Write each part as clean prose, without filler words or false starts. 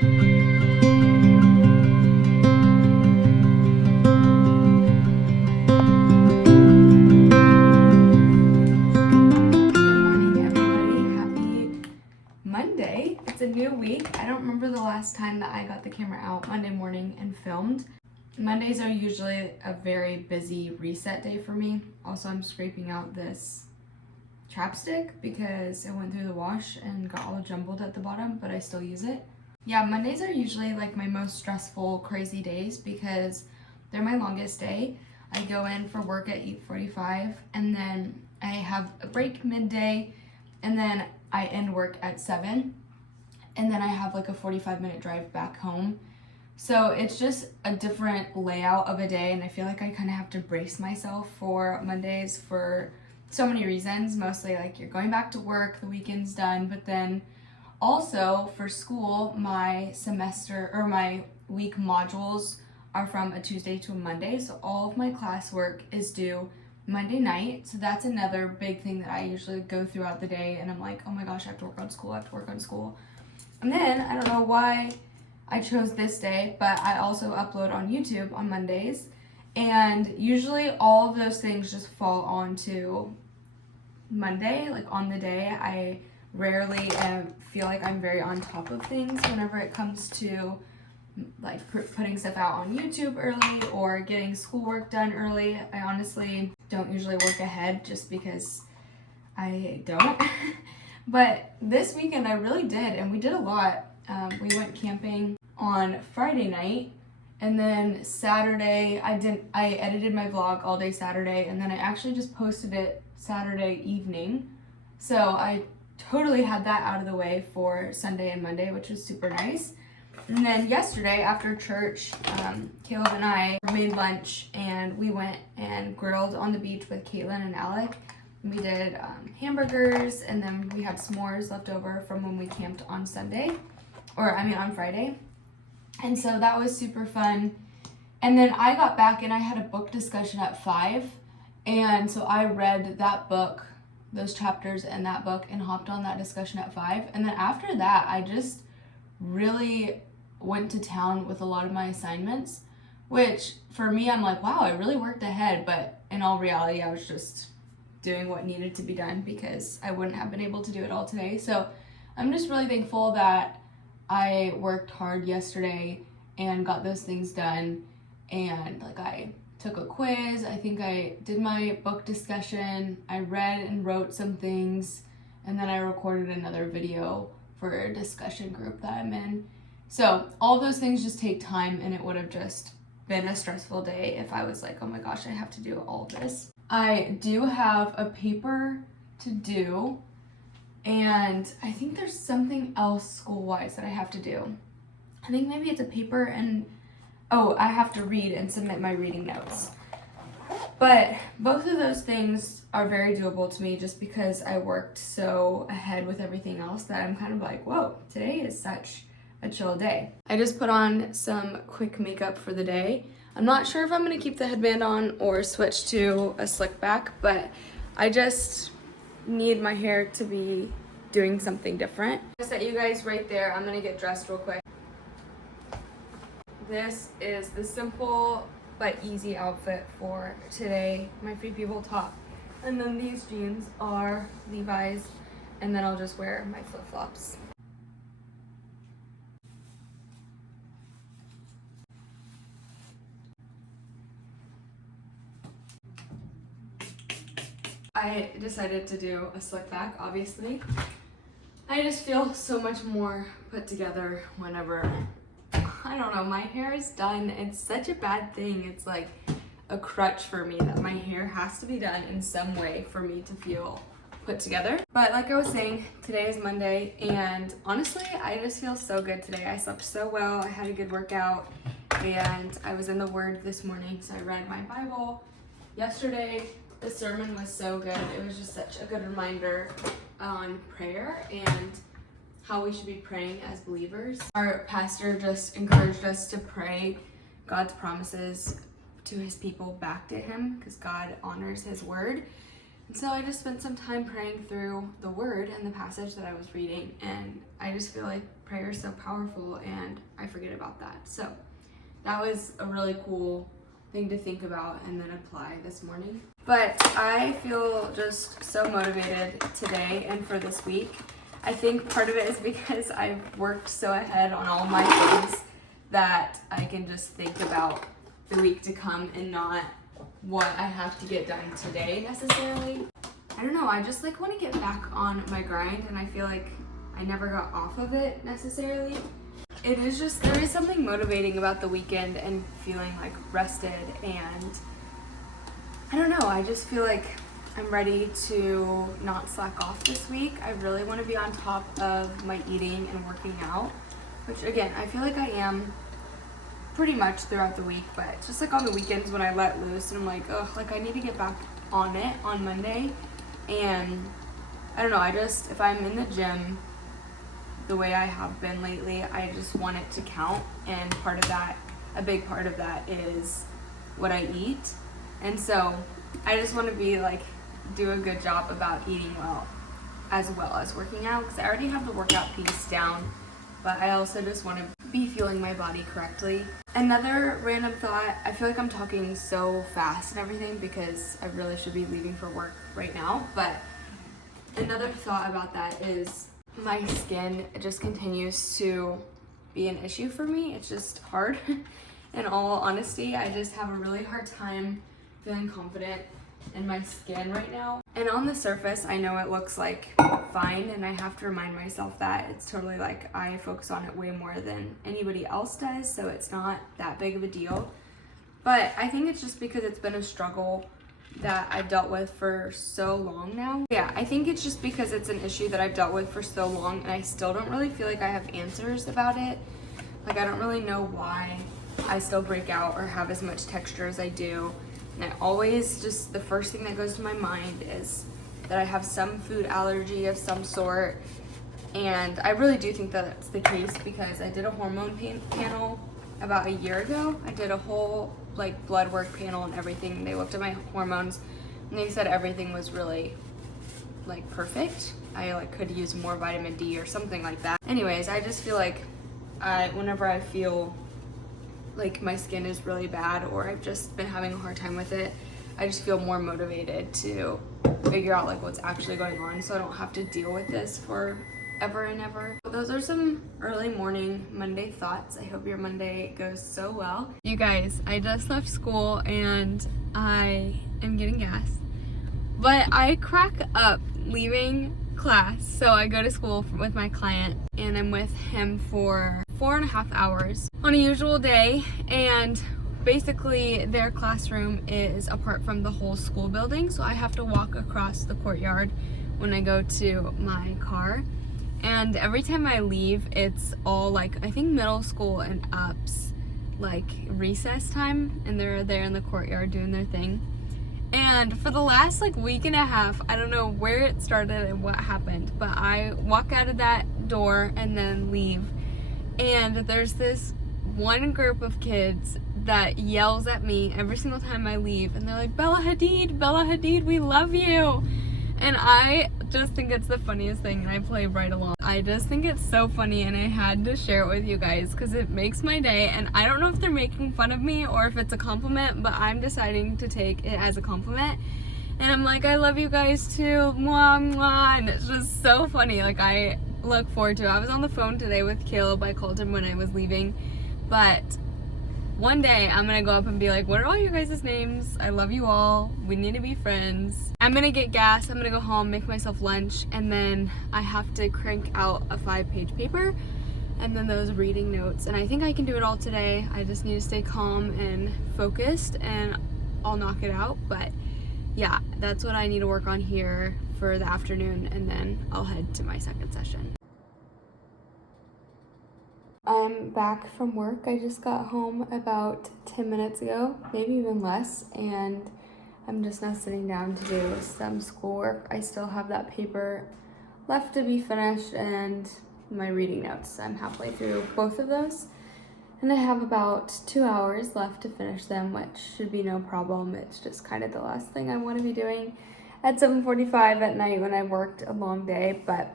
Monday. It's a new week. I don't remember the last time that I got the camera out Monday morning and filmed. Mondays are usually a very busy reset day for me. Also, I'm scraping out this chapstick because it went through the wash and got all jumbled at the bottom, but I still use it. Yeah, Mondays are usually like my most stressful, crazy days because they're my longest day. I go in for work at 8:45 and then I have a break midday and then I end work at 7 and then I have like a 45-minute drive back home. So it's just a different layout of a day, and I feel like I kind of have to brace myself for Mondays for so many reasons. Mostly like you're going back to work, the weekend's done, but then also for school, my semester or my week modules are from a Tuesday to a Monday, so all of my classwork is due Monday night. So that's another big thing that I usually go throughout the day, and I'm like, oh my gosh, I have to work on school. And then I don't know why I chose this day, but I also upload on YouTube on Mondays, and usually all of those things just fall onto Monday, like on the day. I rarely feel like I'm very on top of things whenever it comes to like putting stuff out on YouTube early or getting schoolwork done early. I honestly don't usually work ahead just because I don't. But this weekend I really did, and we did a lot. We went camping on Friday night, and then Saturday I edited my vlog all day Saturday, and then I actually just posted it Saturday evening. So I totally had that out of the way for Sunday and Monday, which was super nice. And then yesterday after church, Caleb and I made lunch and we went and grilled on the beach with Caitlin and Alec. We did hamburgers, and then we had s'mores left over from when we camped on on Friday. And so that was super fun. And then I got back and I had a book discussion at 5. And so I read that book, those chapters in that book, and hopped on that discussion at 5. And then after that, I just really went to town with a lot of my assignments, which for me, I'm like, wow, I really worked ahead. But in all reality, I was just doing what needed to be done because I wouldn't have been able to do it all today. So I'm just really thankful that I worked hard yesterday and got those things done. And like I took a quiz, I think I did my book discussion, I read and wrote some things, and then I recorded another video for a discussion group that I'm in. So all those things just take time, and it would have just been a stressful day if I was like, oh my gosh, I have to do all this. I do have a paper to do, and I think there's something else school-wise that I have to do. I think maybe it's a paper and, I have to read and submit my reading notes. But both of those things are very doable to me just because I worked so ahead with everything else that I'm kind of like, whoa, today is such a chill day. I just put on some quick makeup for the day. I'm not sure if I'm gonna keep the headband on or switch to a slick back, but I just need my hair to be doing something different. I set you guys right there. I'm gonna get dressed real quick. This is the simple but easy outfit for today, my Free People top. And then these jeans are Levi's, and then I'll just wear my flip-flops. I decided to do a slick back, obviously. I just feel so much more put together whenever, I don't know, my hair is done. It's such a bad thing. It's like a crutch for me that my hair has to be done in some way for me to feel put together. But like I was saying, today is Monday, and honestly, I just feel so good today. I slept so well, I had a good workout, and I was in the Word this morning, so I read my Bible. Yesterday, the sermon was so good. It was just such a good reminder on prayer and how we should be praying as believers. Our pastor just encouraged us to pray God's promises to his people back to him because God honors his word. And so I just spent some time praying through the word and the passage that I was reading, and I just feel like prayer is so powerful, and I forget about that. So that was a really cool thing to think about and then apply this morning. But I feel just so motivated today and for this week. I think part of it is because I've worked so ahead on all my things that I can just think about the week to come and not what I have to get done today necessarily. I don't know, I just like want to get back on my grind, and I feel like I never got off of it necessarily. It is just, there is something motivating about the weekend and feeling like rested, and I don't know, I just feel like I'm ready to not slack off this week. I really want to be on top of my eating and working out, which again, I feel like I am pretty much throughout the week, but just like on the weekends when I let loose and I'm like, ugh, like I need to get back on it on Monday. And I don't know, I just, if I'm in the gym the way I have been lately, I just want it to count. And part of that, a big part of that is what I eat. And so I just want to be like, do a good job about eating well as working out, because I already have the workout piece down, but I also just want to be fueling my body correctly. Another random thought, I feel like I'm talking so fast and everything because I really should be leaving for work right now, but another thought about that is my skin just continues to be an issue for me. It's just hard. In all honesty, I just have a really hard time feeling confident in my skin right now. And on the surface, I know it looks like fine, and I have to remind myself that it's totally like I focus on it way more than anybody else does, so it's not that big of a deal. But I think it's just because it's been a struggle that I've dealt with for so long now. Yeah, I think it's just because it's an issue that I've dealt with for so long, and I still don't really feel like I have answers about it. Like, I don't really know why I still break out or have as much texture as I do. And I always just, the first thing that goes to my mind is that I have some food allergy of some sort. And I really do think that that's the case because I did a hormone panel about a year ago. I did a whole like blood work panel and everything. They looked at my hormones and they said everything was really like perfect. I like could use more vitamin D or something like that. Anyways, I just feel like whenever I feel like my skin is really bad or I've just been having a hard time with it, I just feel more motivated to figure out like what's actually going on so I don't have to deal with this forever and ever. Those are some early morning Monday thoughts. I hope your Monday goes so well. You guys, I just left school and I am getting gas, but I crack up leaving class. So I go to school with my client and I'm with him for 4.5 hours on a usual day, and basically their classroom is apart from the whole school building, so I have to walk across the courtyard when I go to my car. And every time I leave, it's all like, I think middle school and ups, like recess time, and they're there in the courtyard doing their thing. And for the last like week and a half, I don't know where it started and what happened, but I walk out of that door and then leave. And there's this one group of kids that yells at me every single time I leave. And they're like, Bella Hadid, we love you. And I just think it's the funniest thing, and I play right along. I just think it's so funny, and I had to share it with you guys because it makes my day. And I don't know if they're making fun of me or if it's a compliment, but I'm deciding to take it as a compliment. And I'm like, I love you guys too, mwah, mwah. And it's just so funny. Like, I look forward to it. I was on the phone today with Caleb. I called him when I was leaving, but one day I'm gonna go up and be like, what are all you guys' names? I love you all. We need to be friends. I'm gonna get gas. I'm gonna go home, make myself lunch, and then I have to crank out a 5-page paper and then those reading notes. And I think I can do it all today. I just need to stay calm and focused and I'll knock it out. But yeah, that's what I need to work on here for the afternoon, and then I'll head to my second session. I'm back from work. I just got home about 10 minutes ago, maybe even less, and I'm just now sitting down to do some schoolwork. I still have that paper left to be finished and my reading notes. I'm halfway through both of those, and I have about 2 hours left to finish them, which should be no problem. It's just kind of the last thing I want to be doing at 7:45 at night when I worked a long day, but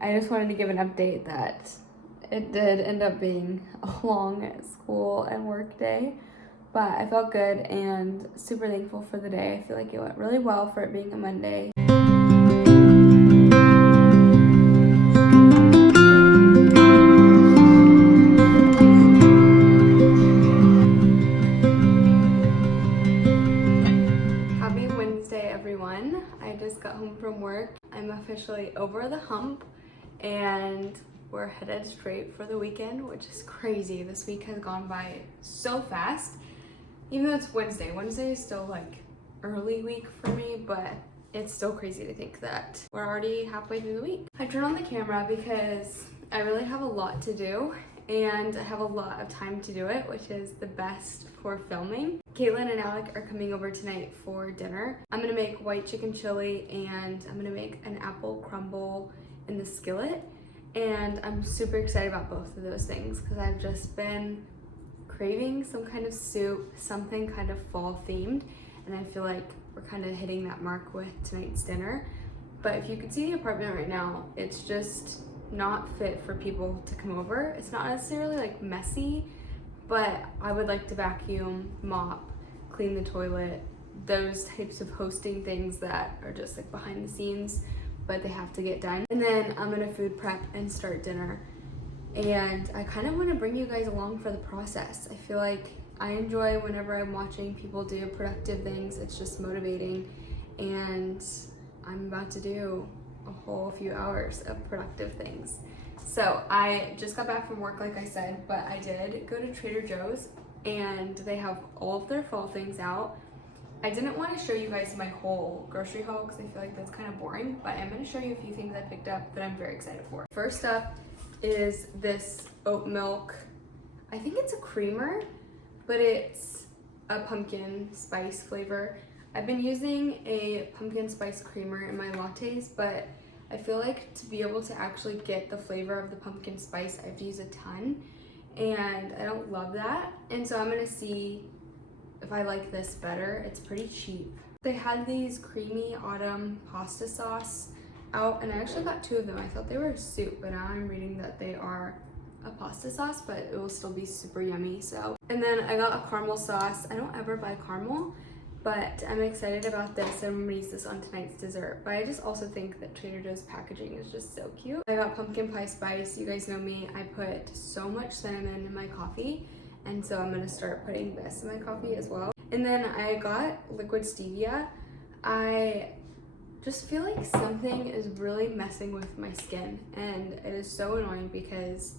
I just wanted to give an update that it did end up being a long school and work day, but I felt good and super thankful for the day. I feel like it went really well for it being a Monday. Happy Wednesday, everyone. I just got home from work. I'm officially over the hump and we're headed straight for the weekend, which is crazy. This week has gone by so fast. Even though it's Wednesday. Wednesday is still like early week for me, but it's still crazy to think that we're already halfway through the week. I turned on the camera because I really have a lot to do and I have a lot of time to do it, which is the best for filming. Caitlin and Alec are coming over tonight for dinner. I'm gonna make white chicken chili and I'm gonna make an apple crumble in the skillet. And I'm super excited about both of those things because I've just been craving some kind of soup, something kind of fall themed, and I feel like we're kind of hitting that mark with tonight's dinner. But if you could see the apartment right now, it's just not fit for people to come over. It's not necessarily like messy, but I would like to vacuum, mop, clean the toilet, those types of hosting things that are just like behind the scenes, but they have to get done. And then I'm gonna food prep and start dinner. And I kind of want to bring you guys along for the process. I feel like I enjoy whenever I'm watching people do productive things. It's just motivating. And I'm about to do a whole few hours of productive things. So I just got back from work, like I said, but I did go to Trader Joe's and they have all of their fall things out. I didn't want to show you guys my whole grocery haul because I feel like that's kind of boring, but I'm going to show you a few things I picked up that I'm very excited for. First up is this oat milk. I think it's a creamer, but it's a pumpkin spice flavor. I've been using a pumpkin spice creamer in my lattes, but I feel like to be able to actually get the flavor of the pumpkin spice, I have to use a ton, and I don't love that. And so I'm gonna see if I like this better. It's pretty cheap. They had these creamy autumn pasta sauce out, and I actually got 2 of them. I thought they were a soup, but now I'm reading that they are a pasta sauce, but it will still be super yummy. So, and then I got a caramel sauce. I don't ever buy caramel, but I'm excited about this and I'm gonna use this on tonight's dessert. But I just also think that Trader Joe's packaging is just so cute. I got pumpkin pie spice. You guys know me, I put so much cinnamon in my coffee, and so I'm gonna start putting this in my coffee as well. And then I got liquid stevia. I just feel like something is really messing with my skin, and it is so annoying because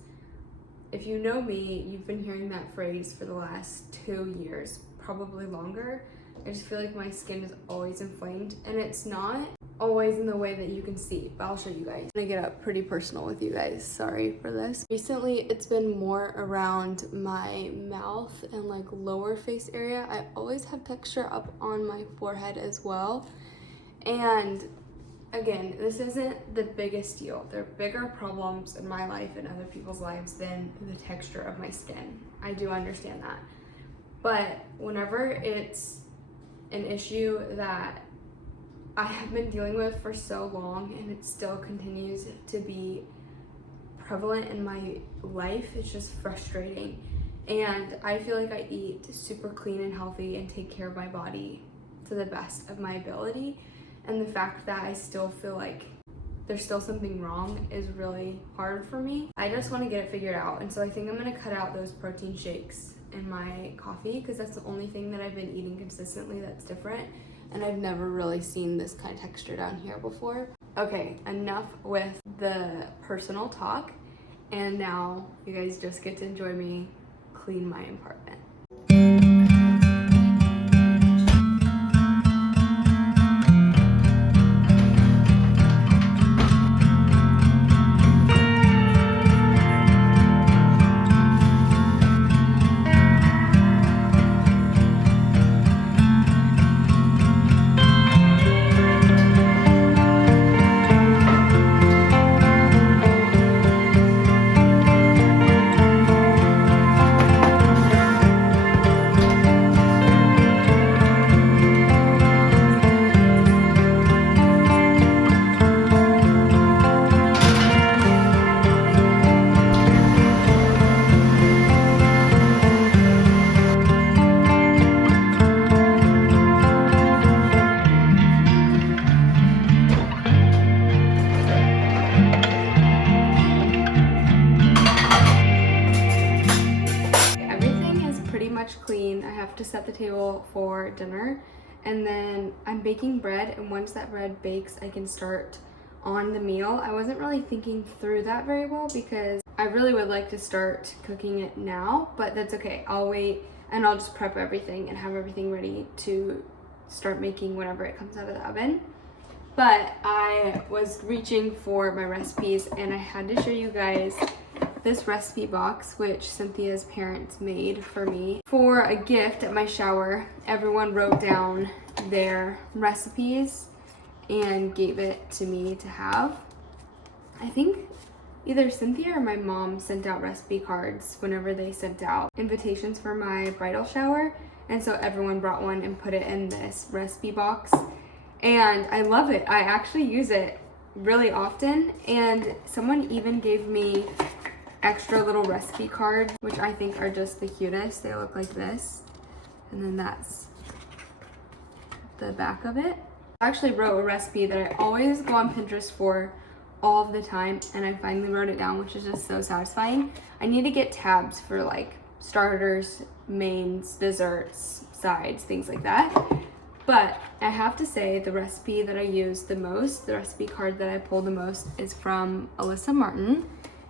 if you know me, you've been hearing that phrase for the last 2 years, probably longer. I just feel like my skin is always inflamed, and it's not always in the way that you can see, but I'll show you guys. I'm gonna get up pretty personal with you guys, sorry for this. Recently, it's been more around my mouth and like lower face area. I always have texture up on my forehead as well. And again, this isn't the biggest deal. There are bigger problems in my life and other people's lives than the texture of my skin. I do understand that. But whenever it's an issue that I have been dealing with for so long and it still continues to be prevalent in my life, it's just frustrating. And I feel like I eat super clean and healthy and take care of my body to the best of my ability. And the fact that I still feel like there's still something wrong is really hard for me. I just want to get it figured out. And so I think I'm going to cut out those protein shakes in my coffee because that's the only thing that I've been eating consistently that's different. And I've never really seen this kind of texture down here before. Okay, enough with the personal talk. And now you guys just get to enjoy me clean my apartment. morning. I have to set the table for dinner, and then I'm baking bread, and once that bread bakes, I can start on the meal. I wasn't really thinking through that very well because I really would like to start cooking it now, but that's okay. I'll wait and I'll just prep everything and have everything ready to start making whenever it comes out of the oven. But I was reaching for my recipes and I had to show you guys this recipe box, which Cynthia's parents made for me for a gift at my shower. Everyone wrote down their recipes and gave it to me to have. I think either Cynthia or my mom sent out recipe cards whenever they sent out invitations for my bridal shower, and so everyone brought one and put it in this recipe box, and I love it. I actually use it really often, and someone even gave me extra little recipe cards, which I think are just the cutest. They look like this, and then that's the back of it. I actually wrote a recipe that I always go on Pinterest for all of the time, and I finally wrote it down, which is just so satisfying. I need to get tabs for like starters, mains, desserts, sides, things like that. But I have to say the recipe that I use the most, the recipe card that I pull the most, is from Alyssa Martin.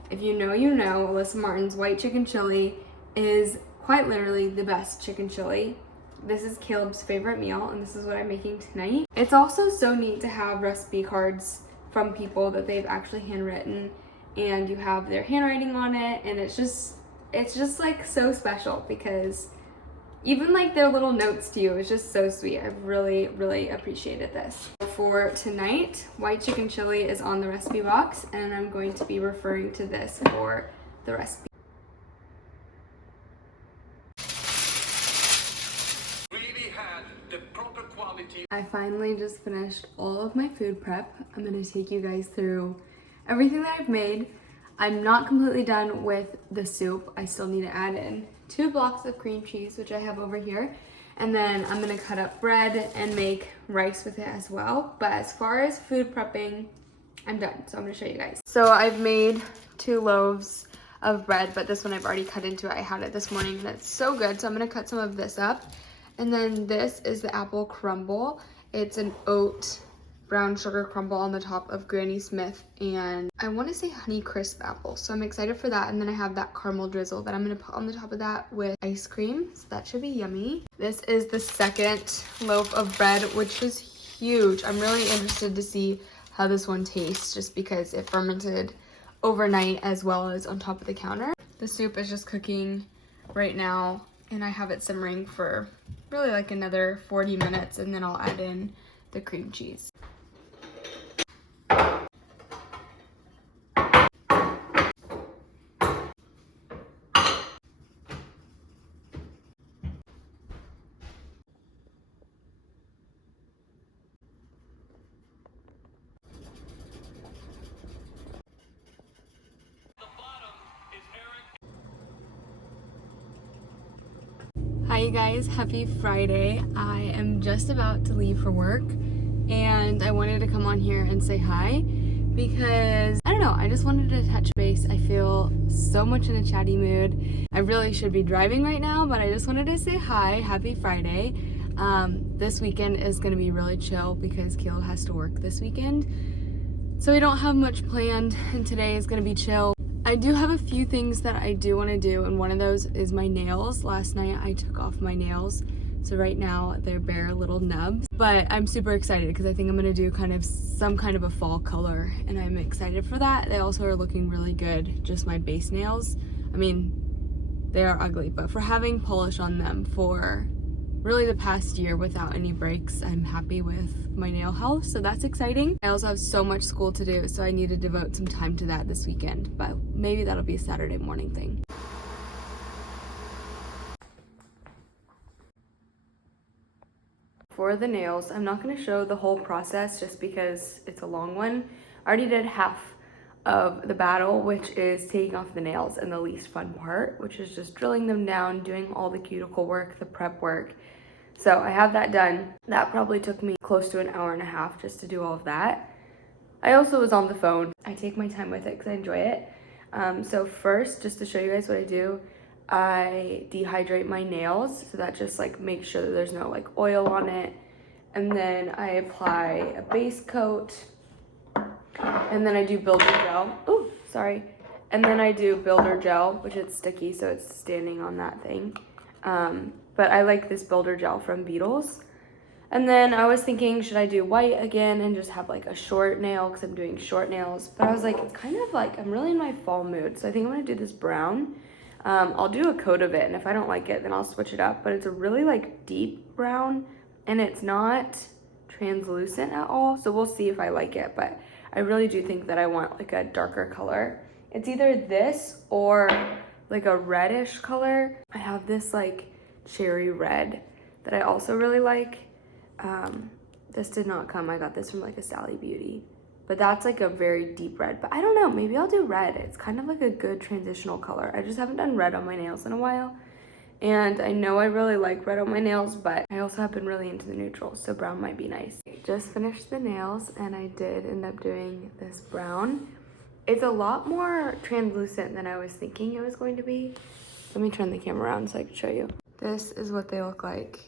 If you know, you know. Alyssa Martin's white chicken chili is quite literally the best chicken chili. This is Caleb's favorite meal, and this is what I'm making tonight. It's also so neat to have recipe cards from people that they've actually handwritten, and you have their handwriting on it, and it's just like so special because even like their little notes to you is just so sweet. I've really, really appreciated this. For tonight, white chicken chili is on the recipe box, and I'm going to be referring to this for the recipe. I finally just finished all of my food prep. I'm going to take you guys through everything that I've made. I'm not completely done with the soup. I still need to add in 2 blocks of cream cheese, which I have over here. And then I'm going to cut up bread and make rice with it as well. But as far as food prepping, I'm done. So I'm going to show you guys. So I've made 2 loaves of bread, but this one I've already cut into it. I had it this morning and it's so good. So I'm going to cut some of this up. And then this is the apple crumble. It's an oat brown sugar crumble on the top of Granny Smith, and I want to say Honey Crisp apple. So I'm excited for that. And then I have that caramel drizzle that I'm going to put on the top of that with ice cream. So that should be yummy. This is the second loaf of bread, which is huge. I'm really interested to see how this one tastes just because it fermented overnight as well as on top of the counter. The soup is just cooking right now, and I have it simmering for really like another 40 minutes, and then I'll add in the cream cheese. Hi you guys, happy Friday. I am just about to leave for work and I wanted to come on here and say hi because, I don't know, I just wanted to touch base. I feel so much in a chatty mood. I really should be driving right now, but I just wanted to say hi, happy Friday. This weekend is going to be really chill because Caleb has to work this weekend. So we don't have much planned and today is going to be chill. I do have a few things that I do want to do, and one of those is my nails. Last night I took off my nails, so right now they're bare little nubs. But I'm super excited because I think I'm going to do some kind of a fall color, and I'm excited for that. They also are looking really good, just my base nails. I mean, they are ugly, but for having polish on them for really the past year without any breaks, I'm happy with my nail health, so that's exciting. I also have so much school to do, so I need to devote some time to that this weekend, but maybe that'll be a Saturday morning thing. For the nails, I'm not going to show the whole process just because it's a long one. I already did half of the battle, which is taking off the nails, and the least fun part, which is just drilling them down, doing all the cuticle work, the prep work. So I have that done. That probably took me close to an hour and a half just to do all of that. I also was on the phone. I take my time with it because I enjoy it. So first, just to show you guys what I do, I dehydrate my nails, so that just like makes sure that there's no like oil on it. And then I apply a base coat, and then I do builder gel. Oh, sorry. And then I do builder gel, which it's sticky, so it's standing on that thing. But I like this builder gel from Beetles. And then I was thinking, should I do white again and just have like a short nail, because I'm doing short nails. But I was like, it's kind of like, I'm really in my fall mood, so I think I'm gonna do this brown. I'll do a coat of it, and if I don't like it, then I'll switch it up. But it's a really like deep brown, and it's not translucent at all, so we'll see if I like it. But I really do think that I want like a darker color. It's either this or like a reddish color. I have this like cherry red that I also really like. This did not come, I got this from like a Sally Beauty, but that's like a very deep red. But I don't know, maybe I'll do red. It's kind of like a good transitional color. I just haven't done red on my nails in a while, and I know I really like red on my nails, but I also have been really into the neutrals, so brown might be nice. Just finished the nails, and I did end up doing this brown. It's a lot more translucent than I was thinking it was going to be. Let me turn the camera around so I can show you. This is what they look like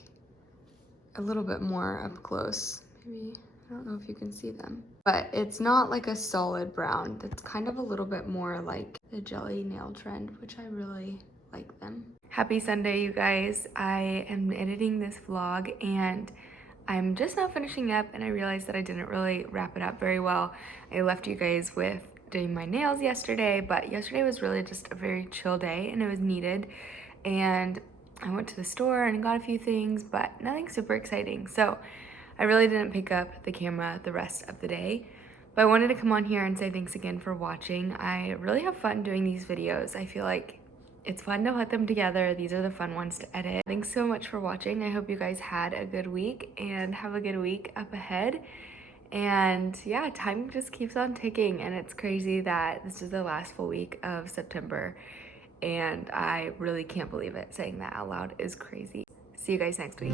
a little bit more up close. Maybe, I don't know if you can see them. But it's not like a solid brown. It's kind of a little bit more like the jelly nail trend, which I really like them. Happy Sunday, you guys. I am editing this vlog, and I'm just now finishing up, and I realized that I didn't really wrap it up very well. I left you guys with doing my nails yesterday, but yesterday was really just a very chill day, and it was needed. And I went to the store and got a few things, but nothing super exciting. So I really didn't pick up the camera the rest of the day. But I wanted to come on here and say thanks again for watching. I really have fun doing these videos. I feel like it's fun to put them together. These are the fun ones to edit. Thanks so much for watching. I hope you guys had a good week and have a good week up ahead. And yeah, time just keeps on ticking, and it's crazy that this is the last full week of September. And I really can't believe it. Saying that out loud is crazy. See you guys next week.